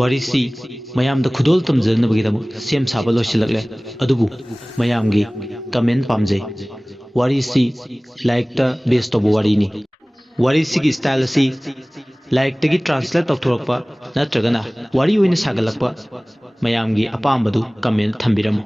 warisi mayam da khudol tumjana bagidam sem saba losilakle adubu mayam gi comment pamjei warisi like ta base to wari ni warisi gi style si like tagi translate tawthorokpa natragana wari oina sagalakpa mayam gi apambadu comment thambiramu